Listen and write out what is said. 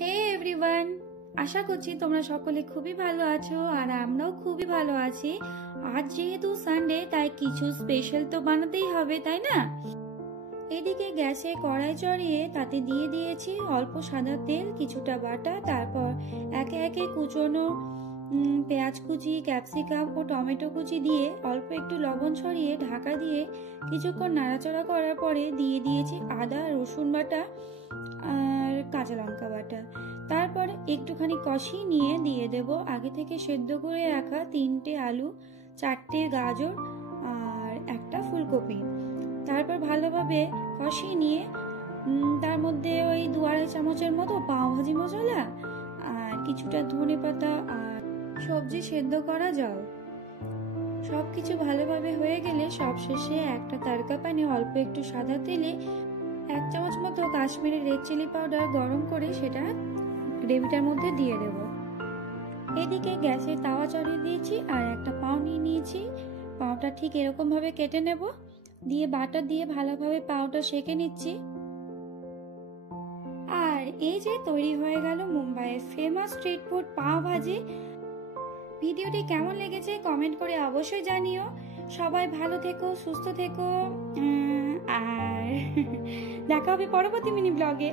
হে everyone, আশা করছি তোমরা সকলে খুবই ভালো আছো আর আমরাও খুবই ভালো আছি। আজ যেহেতু সানডে তাই কিছু স্পেশাল তো বানাতেই হবে, তাই না? এদিকে গ্যাসে কড়াই চড়িয়ে তাতে দিয়ে দিয়েছি অল্প সাদা তেল, কিছুটা বাটা, তারপর একে একে কুচনো পেঁয়াজ কুচি, ক্যাপসিকাম ও টমেটো কুচি দিয়ে অল্প একটু লবণ ছড়িয়ে ঢাকা দিয়ে কিছুক্ষণ নাড়াচাড়া করার পরে দিয়ে দিয়েছি আদা রসুন বাটা আর কাঁচা লঙ্কা বাটা। তারপর একটুখানি কষিয়ে নিয়ে দিয়ে দেব আগে থেকে সেদ্ধ করে রাখা 3টে আলু, 4টে গাজর আর একটা ফুলকপি। তারপর ভালোভাবে কষিয়ে নিয়ে তার মধ্যে ওই 2-2.5 চামচের মতো পাওভাজি মশলা আর কিছুটা ধনেপাতা আর সবজি সেদ্ধ করা জল, সবকিছু ভালোভাবে হয়ে গেলে সবশেষে একটা তারকা প্যানে অল্প একটু সাদা তেলে 1 চামচ মতো কাশ্মীরি রেড চিলি পাউডার গরম করে সেটা গ্রেভিটার মধ্যে দিয়ে দেব। এদিকে গ্যাসে তাওয়া চড়িয়ে দিয়েছি আর একটা পাও নিয়ে নিয়েছি। পাওটা ঠিক এরকম ভাবে কেটে নেব, দিয়ে বাটার দিয়ে ভালোভাবে পাওটা সেঁকে নিচ্ছি। আর এই যে তৈরি হয়ে গেল মুম্বাইয়ের ফেমাস স্ট্রিট ফুড পাও ভাজি। ভিডিওটি কেমন লেগেছে কমেন্ট করে অবশ্যই জানিও। সবাই ভালো থেকো, সুস্থ থেকো, আর দেখা হবে পরবর্তী মিনি ব্লগে।